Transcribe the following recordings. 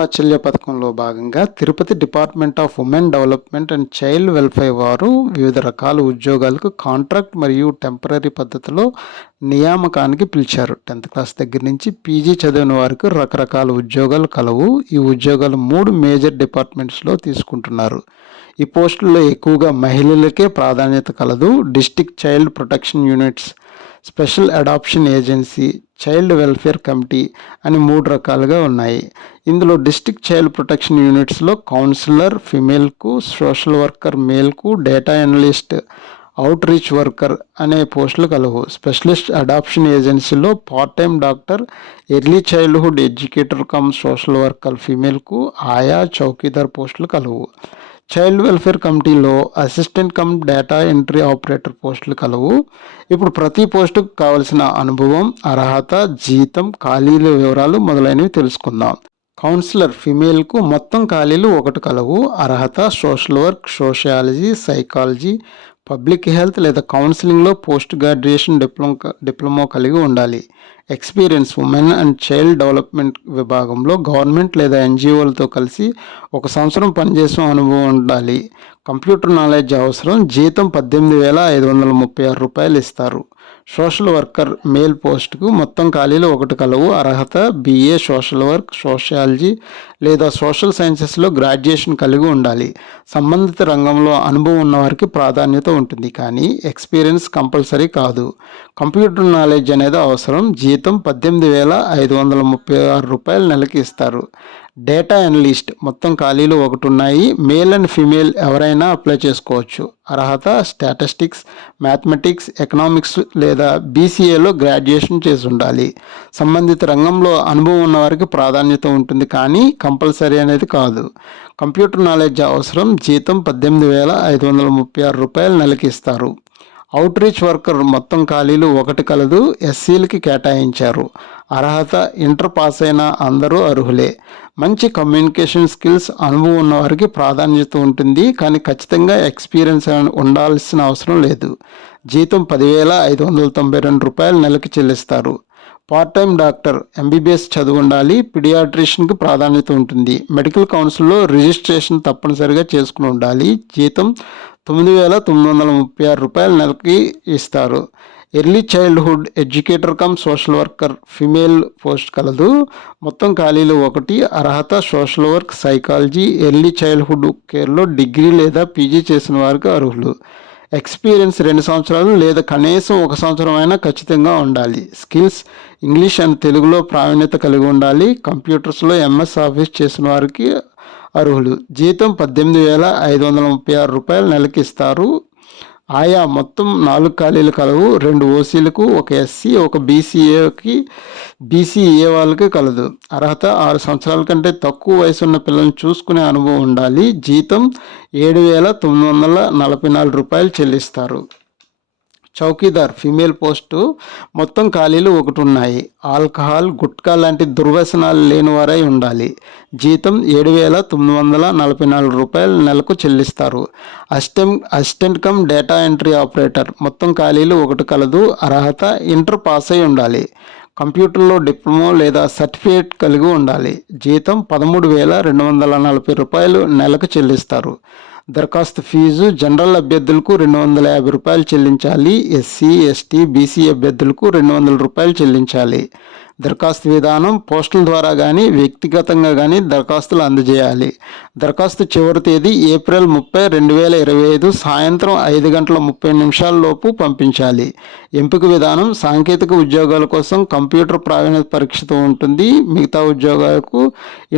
వాత్సల్య పథకంలో భాగంగా Tirupati department of women development and child welfare వారు వివిధ రకాల ఉద్యోగాలకు కాంట్రాక్ట్ మరియు టెంపరీ పద్ధతిలో నియామకానికి పిలిచారు. 10th క్లాస్ దగ్గర నుంచి పీజీ చదివిన వారికి రకరకాల ఉద్యోగాలు కలవు. ఈ ఉద్యోగాలు 3 మేజర్ డిపార్ట్మెంట్స్లో తీసుకుంటున్నారు. ఈ పోస్టుల్లో ఎక్కువగా మహిళలకే ప్రాధాన్యత కలదు. District child protection units, special adoption agency, child welfare committee అని 3 రకాలుగా ఉన్నాయి. ఇందులో డిస్ట్రిక్ట్ చైల్డ్ ప్రొటెక్షన్ యూనిట్స్లో కౌన్సిలర్ ఫిమేల్కు, సోషల్ వర్కర్ మేల్కు, data analyst, outreach worker అనే పోస్టులు కలవు. స్పెషలిస్ట్ అడాప్షన్ ఏజెన్సీలో part time doctor, early childhood educator cum social worker ఫిమేల్కు, ఆయా చౌకీదార్ పోస్టులు కలవు. చైల్డ్ వెల్ఫేర్ కమిటీలో assistant cum data entry operator పోస్టులు కలవు. ఇప్పుడు ప్రతి పోస్టుకు కావలసిన అనుభవం, అర్హత, జీతం, ఖాళీల వివరాలు మొదలైనవి తెలుసుకుందాం. కౌన్సిలర్ ఫిమేల్కు మొత్తం ఖాళీలు 1 కలవు. అర్హత social work, sociology, psychology, public health లేదా కౌన్సిలింగ్లో పోస్ట్ గ్రాడ్యుయేషన్ డిప్లొమా కలిగి ఉండాలి. Experience women and child development విభాగంలో గవర్నమెంట్ లేదా ఎన్జిఓలతో కలిసి 1 సంవత్సరం పనిచేసిన అనుభవం ఉండాలి. కంప్యూటర్ నాలెడ్జ్ అవసరం. జీతం 18,536 రూపాయలు ఇస్తారు. సోషల్ వర్కర్ మేల్ పోస్టుకు మొత్తం ఖాళీలు 1 కలవు. అర్హత BA సోషల్ వర్క్, సోషియాలజీ లేదా సోషల్ సైన్సెస్లో గ్రాడ్యుయేషన్ కలిగి ఉండాలి. సంబంధిత రంగంలో అనుభవం ఉన్నవారికి ప్రాధాన్యత ఉంటుంది, కానీ ఎక్స్పీరియన్స్ కంపల్సరీ కాదు. కంప్యూటర్ నాలెడ్జ్ అనేది అవసరం. జీతం 18,536 రూపాయలు నెలకి ఇస్తారు. డేటా అనలిస్ట్ మొత్తం ఖాళీలు 1 ఉన్నాయి. మేల్ అండ్ ఫీమేల్ ఎవరైనా అప్లై చేసుకోవచ్చు. అర్హత స్టాటిస్టిక్స్, మ్యాథమెటిక్స్, ఎకనామిక్స్ లేదా BCAలో గ్రాడ్యుయేషన్ చేసి ఉండాలి. సంబంధిత రంగంలో అనుభవం ఉన్నవారికి ప్రాధాన్యత ఉంటుంది, కానీ కంపల్సరీ అనేది కాదు. కంప్యూటర్ నాలెడ్జ్ అవసరం. జీతం 18,536 రూపాయలు నెలకి ఇస్తారు. అవుట్ రీచ్ వర్కర్ మొత్తం ఖాళీలు 1 కలదు. SCలకి కేటాయించారు. అర్హత ఇంటర్ పాస్ అయిన అందరూ అర్హులే. మంచి కమ్యూనికేషన్ స్కిల్స్ అనుభవం ఉన్నవారికి ప్రాధాన్యత ఉంటుంది, కానీ ఖచ్చితంగా ఎక్స్పీరియన్స్ ఉండాల్సిన అవసరం లేదు. జీతం 10,592 రూపాయలు నెలకి చెల్లిస్తారు. పార్ట్ టైం డాక్టర్ MBBS చదువు ఉండాలి. పిడియాట్రిషియన్కి ప్రాధాన్యత ఉంటుంది. మెడికల్ కౌన్సిల్లో రిజిస్ట్రేషన్ తప్పనిసరిగా చేసుకుని ఉండాలి. జీతం 9,936 రూపాయలు నెలకి ఇస్తారు. Early childhood educator cum social worker female post కలదు. మొత్తం ఖాళీలు 1. అర్హత social work, psychology, early childhood కేర్లో డిగ్రీ లేదా పీజీ చేసిన వారికి అర్హులు. ఎక్స్పీరియన్స్ 2 సంవత్సరాలు లేదా కనీసం 1 సంవత్సరం అయినా ఖచ్చితంగా ఉండాలి. స్కిల్స్ ఇంగ్లీష్ అండ్ తెలుగులో ప్రావీణ్యత కలిగి ఉండాలి. కంప్యూటర్స్లో MS ఆఫీస్ చేసిన వారికి అర్హులు. జీతం 18,536 రూపాయలు నెలకి ఇస్తారు. ఆయా మొత్తం 4 ఖాళీలు కలవు. 2 OCలకు, 1 SC, 1 BCA వాళ్ళకి కలదు. అర్హత 6 సంవత్సరాల కంటే తక్కువ వయసు ఉన్న పిల్లల్ని చూసుకునే అనుభవం ఉండాలి. జీతం 7,944 రూపాయలు చెల్లిస్తారు. చౌకీదార్ ఫీమేల్ పోస్టు మొత్తం ఖాళీలు 1 ఉన్నాయి. ఆల్కహాల్, గుట్కా లాంటి దుర్వ్యసనాలు లేని వారై ఉండాలి. జీతం 7,944 రూపాయలు నెలకు చెల్లిస్తారు. Assistant cum data entry operator మొత్తం ఖాళీలు 1 కలదు. అర్హత ఇంటర్ పాస్ అయి ఉండాలి. కంప్యూటర్లో డిప్లొమా లేదా సర్టిఫికేట్ కలిగి ఉండాలి. జీతం 13,240 రూపాయలు నెలకు చెల్లిస్తారు. దరఖాస్తు ఫీజు జనరల్ అభ్యర్థులకు 250 రూపాయలు చెల్లించాలి. SC, ST, BC అభ్యర్థులకు 200 రూపాయలు చెల్లించాలి. దరఖాస్తు విధానం పోస్టుల ద్వారా కానీ వ్యక్తిగతంగా కానీ దరఖాస్తులు అందజేయాలి. దరఖాస్తు చివరి తేదీ ఏప్రిల్ 30, 2025 సాయంత్రం 5:30 లోపు పంపించాలి. ఎంపిక విధానం సాంకేతిక ఉద్యోగాల కోసం కంప్యూటర్ ప్రావీణ్యత పరీక్షతో ఉంటుంది. మిగతా ఉద్యోగాలకు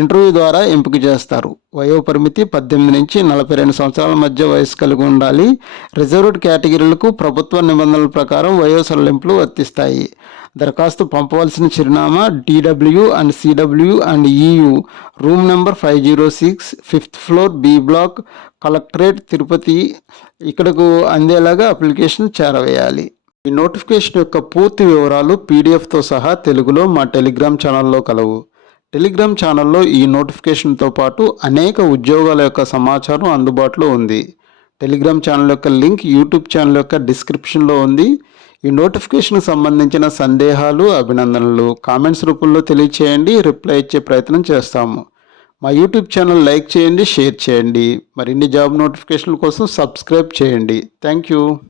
ఇంటర్వ్యూ ద్వారా ఎంపిక చేస్తారు. వయోపరిమితి 18 నుంచి 42 సంవత్సరాల మధ్య వయసు కలిగి ఉండాలి. రిజర్వ్డ్ కేటగిరీలకు ప్రభుత్వ నిబంధనల ప్రకారం వయో సడలింపులు వర్తిస్తాయి. దరఖాస్తు పంపవలసిన చిరునామా DW and CW and EU, room number 506, 5th floor, B block, collectorate, Tirupati ఇక్కడకు అందేలాగా అప్లికేషన్ చేరవేయాలి. ఈ నోటిఫికేషన్ యొక్క పూర్తి వివరాలు PDFతో సహా తెలుగులో మా టెలిగ్రామ్ ఛానల్లో కలవు. టెలిగ్రామ్ ఛానల్లో ఈ నోటిఫికేషన్తో పాటు అనేక ఉద్యోగాల యొక్క సమాచారం అందుబాటులో ఉంది. టెలిగ్రామ్ ఛానల్ యొక్క లింక్ యూట్యూబ్ ఛానల్ యొక్క డిస్క్రిప్షన్లో ఉంది. ఈ నోటిఫికేషన్కి సంబంధించిన సందేహాలు, అభినందనలు కామెంట్స్ రూపంలో తెలియచేయండి. రిప్లై ఇచ్చే ప్రయత్నం చేస్తాము. మా యూట్యూబ్ ఛానల్ లైక్ చేయండి, షేర్ చేయండి. మరిన్ని జాబ్ నోటిఫికేషన్ల కోసం సబ్స్క్రైబ్ చేయండి. Thank you.